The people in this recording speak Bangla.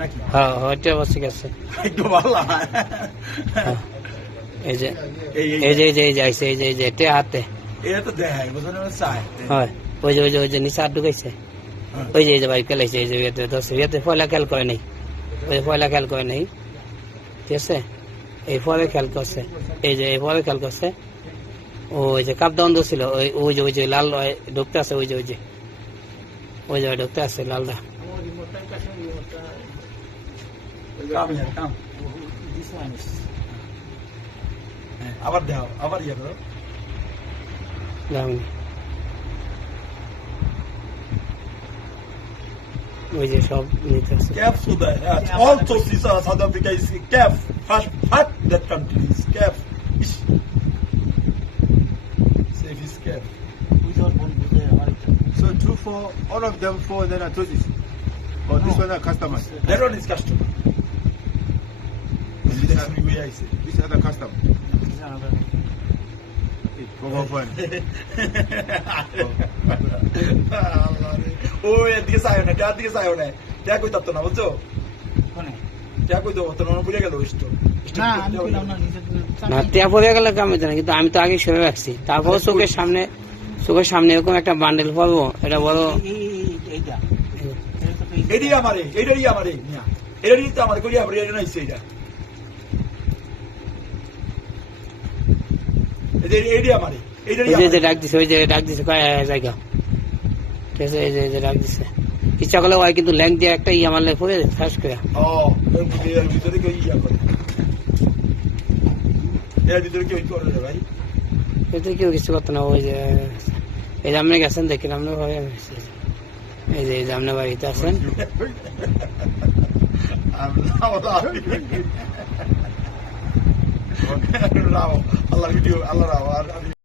নাকি? হ্যাঁ ওইটা বসে গেছে। একটু ভালো এই যে এই যে এই যে এই যে আইছে, এই যে এই যে এটা হাতে এটা তো দেখায় বোঝানো চায়। হয়। ওই যে ওই যে ওই যে নিচে হাত ঢুকাইছে, ওই যে এই যে ভাই খেলাইছে, এই যে ইয়েতে ধরছে, ইয়েতে পয়লা খেয়াল করে নাই, ওই যে পয়লা খেয়াল করে নাই, ঠিক আছে? এই পরে খেয়াল করছে, এই যে এই পরে খেয়াল করছে। ওই যে কাপ দাউন ছিল, ওই যে লাল ঢুকতে আছে, ওই যে ওই যে ঢুকতে আছে লালটা। আবার দাও, আবার ইয়ে করো। ওই যে সব নিতে আছে। CAF so that also South Africa is CAF. First that country is CAF. Safe is CAF. So two for all of them, four then are tourists. Or this one are customers. That one is customer. And this other customer. ও এদিকে চাইও না, তার দিকে চাইও না, ট্যাগ কই তাতো না, বুঝছো? ট্যাগ কই দেবো, তোর বুঝে গেল না ট্যাপ হয়ে গেলে কামে জানা, কিন্তু আমি তো আগে সরে রাখছি। তারপর চোখের সামনে এরকম একটা বান্ডেল পাবো, এটা বড়। এটাই আমারে, এটাই আমারে, এটাই তো আমার করি, আমার এটা নাইছে এটা। এইটাই আমারে, এইটাই এই যে ডাক দিছে, ওই যে ডাক দিছে জায়গা, ঠিক আছে? এই যে ডাক দিছে, ইচ্ছা করলে ওই কিন্তু ল্যাং দিয়ে একটা ইয়া মারলে পরে ফাঁস করে। এর ভিতরে কেউ ইয়া করে, এর ভিতরে কেউ করে রে ভাই, এতে কেউ কিছু করতো না। ওই যে এই যে আপনি গেছেন দেখেন, আপনার ভাবে এই যে আপনার বাড়িতে আছেন। আল্লাহ ভিডিও, আল্লাহ